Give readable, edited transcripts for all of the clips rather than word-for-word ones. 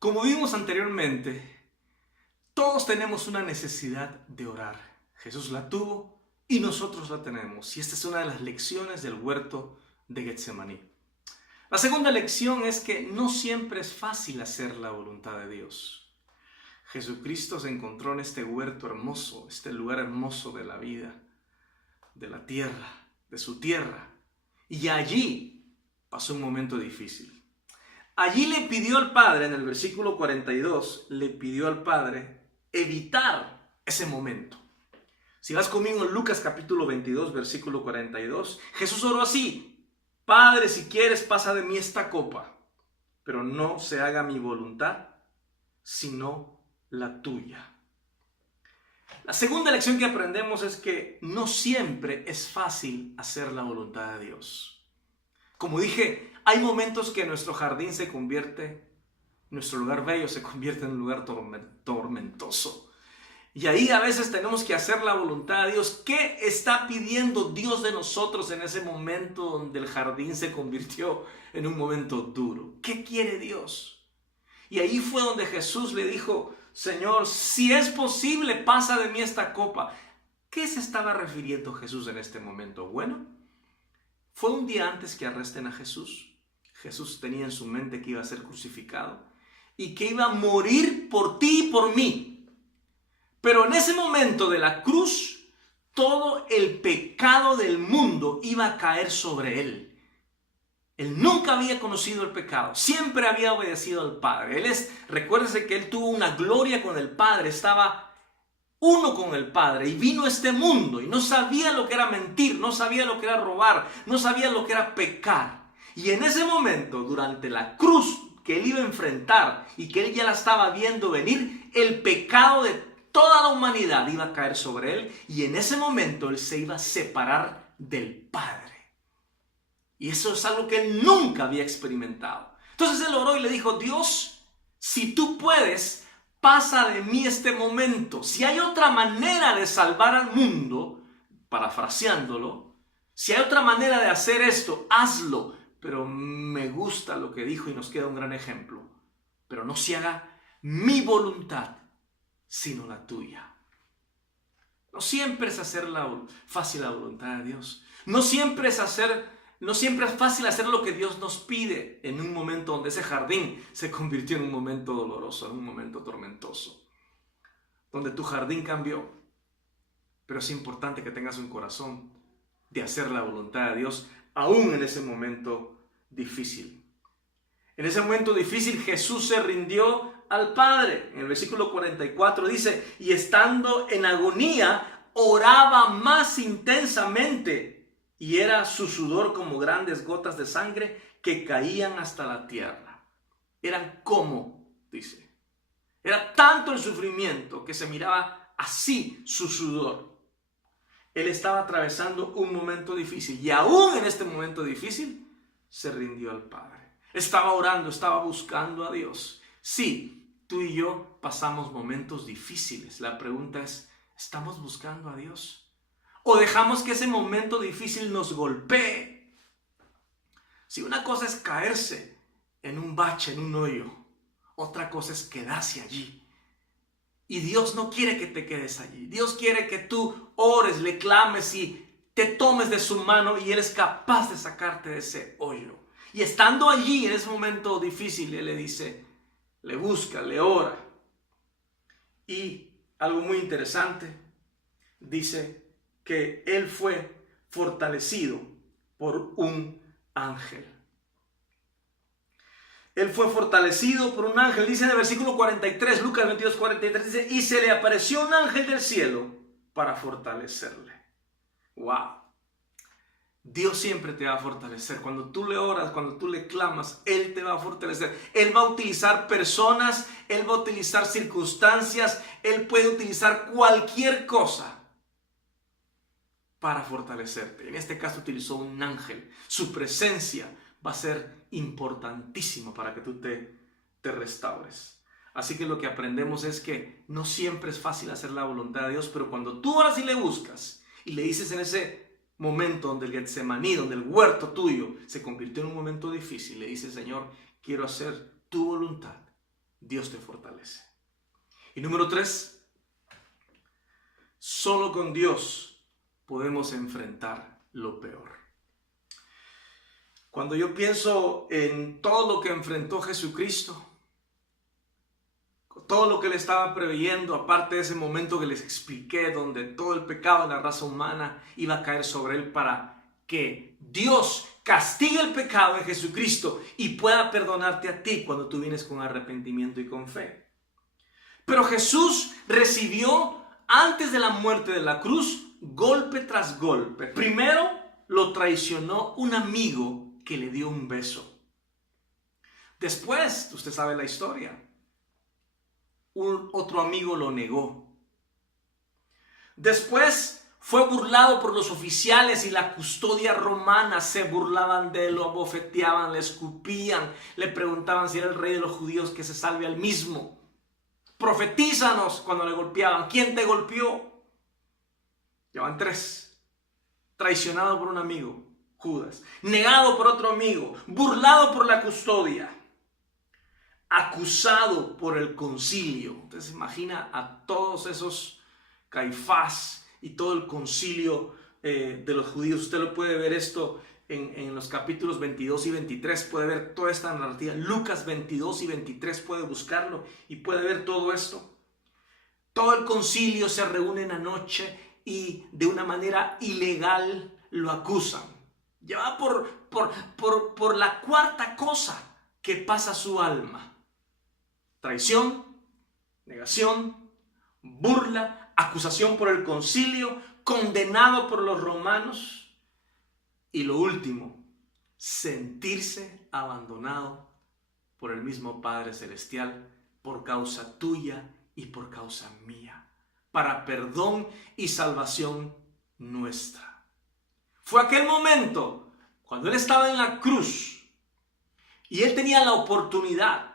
Como vimos anteriormente, todos tenemos una necesidad de orar. Jesús la tuvo y nosotros la tenemos. Y esta es una de las lecciones del huerto de Getsemaní. La segunda lección es que no siempre es fácil hacer la voluntad de Dios. Jesucristo se encontró en este huerto hermoso, este lugar hermoso de la vida, de la tierra, de su tierra. Y allí pasó un momento difícil. Allí le pidió al Padre, en el versículo 42, le pidió al Padre evitar ese momento. Si vas conmigo en Lucas capítulo 22, versículo 42, Jesús oró así: Padre, si quieres, pasa de mí esta copa, pero no se haga mi voluntad, sino la tuya. La segunda lección que aprendemos es que no siempre es fácil hacer la voluntad de Dios. Como dije, hay momentos que nuestro jardín se convierte, nuestro lugar bello se convierte en un lugar tormentoso. Y ahí a veces tenemos que hacer la voluntad de Dios. ¿Qué está pidiendo Dios de nosotros en ese momento donde el jardín se convirtió en un momento duro? ¿Qué quiere Dios? Y ahí fue donde Jesús le dijo: Señor, si es posible, pasa de mí esta copa. ¿Qué se estaba refiriendo Jesús en este momento? Bueno, fue un día antes que arresten a Jesús. Jesús tenía en su mente que iba a ser crucificado y que iba a morir por ti y por mí. Pero en ese momento de la cruz, todo el pecado del mundo iba a caer sobre él. Él nunca había conocido el pecado, siempre había obedecido al Padre. Recuérdese que él tuvo una gloria con el Padre, estaba uno con el Padre y vino a este mundo y no sabía lo que era mentir, no sabía lo que era robar, no sabía lo que era pecar. Y en ese momento, durante la cruz que él iba a enfrentar y que él ya la estaba viendo venir, el pecado de toda la humanidad iba a caer sobre él y en ese momento él se iba a separar del Padre. Y eso es algo que él nunca había experimentado. Entonces él oró y le dijo: Dios, si tú puedes, pasa de mí este momento. Si hay otra manera de salvar al mundo, parafraseándolo, si hay otra manera de hacer esto, hazlo. Pero me gusta lo que dijo y nos queda un gran ejemplo. Pero no se haga mi voluntad, sino la tuya. No siempre es fácil la voluntad de Dios. No siempre es fácil hacer lo que Dios nos pide en un momento donde ese jardín se convirtió en un momento doloroso, en un momento tormentoso, donde tu jardín cambió. Pero es importante que tengas un corazón de hacer la voluntad de Dios, aún en ese momento difícil. En ese momento difícil Jesús se rindió al Padre. En el versículo 44 dice: y estando en agonía, oraba más intensamente, y era su sudor como grandes gotas de sangre que caían hasta la tierra. Eran como, dice. Era tanto el sufrimiento que se miraba así su sudor. Él estaba atravesando un momento difícil y aún en este momento difícil se rindió al Padre. Estaba orando, estaba buscando a Dios. Sí, tú y yo pasamos momentos difíciles. La pregunta es: ¿estamos buscando a Dios? ¿O dejamos que ese momento difícil nos golpee? Si una cosa es caerse en un bache, en un hoyo, otra cosa es quedarse allí. Y Dios no quiere que te quedes allí. Dios quiere que tú ores, le clames y te tomes de su mano y Él es capaz de sacarte de ese hoyo. Y estando allí en ese momento difícil, Él le dice, le busca, le ora. Y algo muy interesante, dice que Él fue fortalecido por un ángel. Él fue fortalecido por un ángel. Dice en el versículo 43, Lucas 22, 43, dice: y se le apareció un ángel del cielo para fortalecerle. ¡Wow! Dios siempre te va a fortalecer. Cuando tú le oras, cuando tú le clamas, Él te va a fortalecer. Él va a utilizar personas, Él va a utilizar circunstancias, Él puede utilizar cualquier cosa para fortalecerte. En este caso utilizó un ángel. Su presencia va a ser importantísimo para que tú te restaures. Así que lo que aprendemos es que no siempre es fácil hacer la voluntad de Dios, pero cuando tú oras y le buscas y le dices en ese momento donde el Getsemaní, donde el huerto tuyo se convirtió en un momento difícil, le dices: Señor, quiero hacer tu voluntad Dios te fortalece. Y número 3, solo con Dios podemos enfrentar lo peor. Cuando yo pienso en todo lo que enfrentó Jesucristo, todo lo que Él estaba preveyendo, aparte de ese momento que les expliqué, donde todo el pecado de la raza humana iba a caer sobre Él para que Dios castigue el pecado en Jesucristo y pueda perdonarte a ti cuando tú vienes con arrepentimiento y con fe. Pero Jesús recibió, antes de la muerte de la cruz, golpe tras golpe. Primero lo traicionó un amigo que le dio un beso. Después, usted sabe la historia, otro amigo lo negó. Después fue burlado por los oficiales y la custodia romana. Se burlaban de él, lo abofeteaban, le escupían, le preguntaban si era el rey de los judíos, que se salve al mismo. Profetízanos, cuando le golpeaban. ¿Quién te golpeó? Ya van 3. Traicionado por un amigo, Judas. Negado por otro amigo. Burlado por la custodia. Acusado por el concilio. Entonces imagina a todos esos Caifás y todo el concilio de los judíos. Usted lo puede ver esto en los capítulos 22 y 23. Puede ver toda esta narrativa. Lucas 22 y 23 puede buscarlo y puede ver todo esto. Todo el concilio se reúne en la noche y de una manera ilegal lo acusan. Ya va por la cuarta cosa que pasa a su alma. Traición, negación, burla, acusación por el concilio, condenado por los romanos. Y lo último, sentirse abandonado por el mismo Padre Celestial por causa tuya y por causa mía, para perdón y salvación nuestra. Fue aquel momento cuando Él estaba en la cruz y Él tenía la oportunidad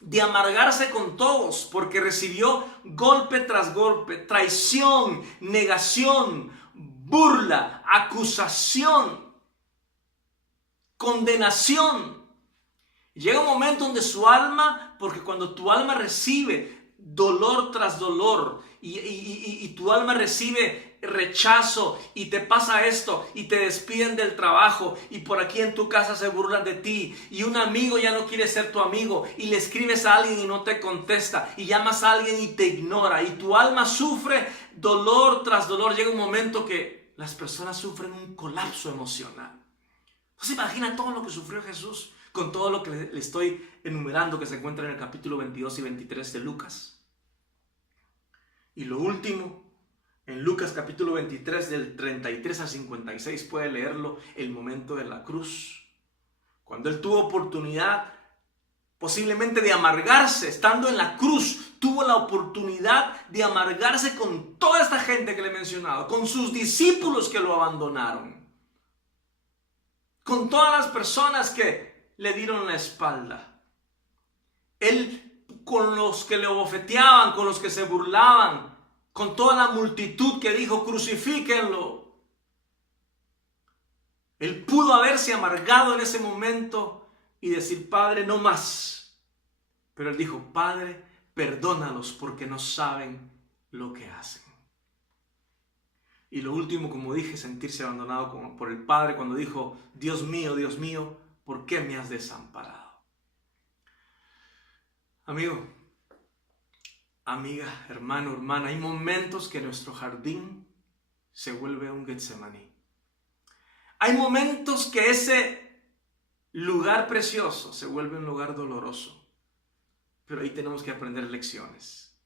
de amargarse con todos, porque recibió golpe tras golpe, traición, negación, burla, acusación, condenación. Llega un momento donde su alma, porque cuando tu alma recibe dolor tras dolor y tu alma recibe rechazo y te pasa esto y te despiden del trabajo y por aquí en tu casa se burlan de ti y un amigo ya no quiere ser tu amigo y le escribes a alguien y no te contesta y llamas a alguien y te ignora y tu alma sufre dolor tras dolor, llega un momento que las personas sufren un colapso emocional. Entonces imagina todo lo que sufrió Jesús con todo lo que le estoy enumerando que se encuentra en el capítulo 22 y 23 de Lucas. Y lo último, en Lucas capítulo 23 del 33 al 56 puede leerlo, el momento de la cruz. Cuando Él tuvo oportunidad posiblemente de amargarse, estando en la cruz, tuvo la oportunidad de amargarse con toda esta gente que le he mencionado, con sus discípulos que lo abandonaron, con todas las personas que le dieron la espalda. Él con los que le bofeteaban, con los que se burlaban, con toda la multitud que dijo crucifíquenlo. Él pudo haberse amargado en ese momento y decir, Padre, no más. Pero Él dijo, Padre, perdónalos porque no saben lo que hacen. Y lo último, como dije, sentirse abandonado por el Padre cuando dijo, Dios mío, ¿por qué me has desamparado? Amigo, amiga, hermano, hermana, hay momentos que nuestro jardín se vuelve un Getsemaní. Hay momentos que ese lugar precioso se vuelve un lugar doloroso. Pero ahí tenemos que aprender lecciones.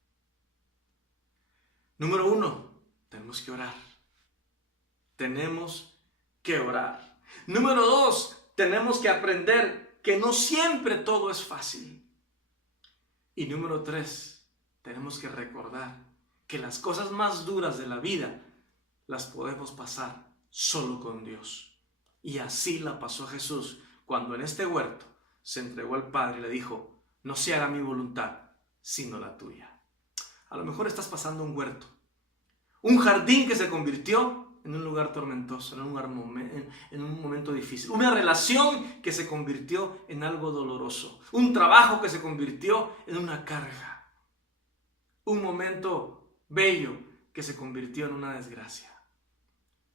Número 1, tenemos que orar. Tenemos que orar. Número 2, tenemos que aprender que no siempre todo es fácil. Y número 3, tenemos que recordar que las cosas más duras de la vida las podemos pasar solo con Dios. Y así la pasó Jesús cuando en este huerto se entregó al Padre y le dijo, no se haga mi voluntad, sino la tuya. A lo mejor estás pasando un huerto, un jardín que se convirtió en un lugar tormentoso, en un momento difícil. Una relación que se convirtió en algo doloroso. Un trabajo que se convirtió en una carga. Un momento bello que se convirtió en una desgracia.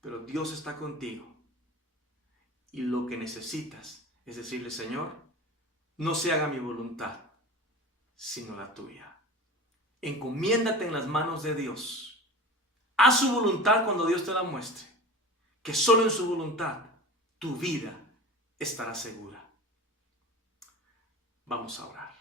Pero Dios está contigo. Y lo que necesitas es decirle, Señor, no se haga mi voluntad, sino la tuya. Encomiéndate en las manos de Dios. Haz su voluntad cuando Dios te la muestre. Que solo en su voluntad tu vida estará segura. Vamos a orar.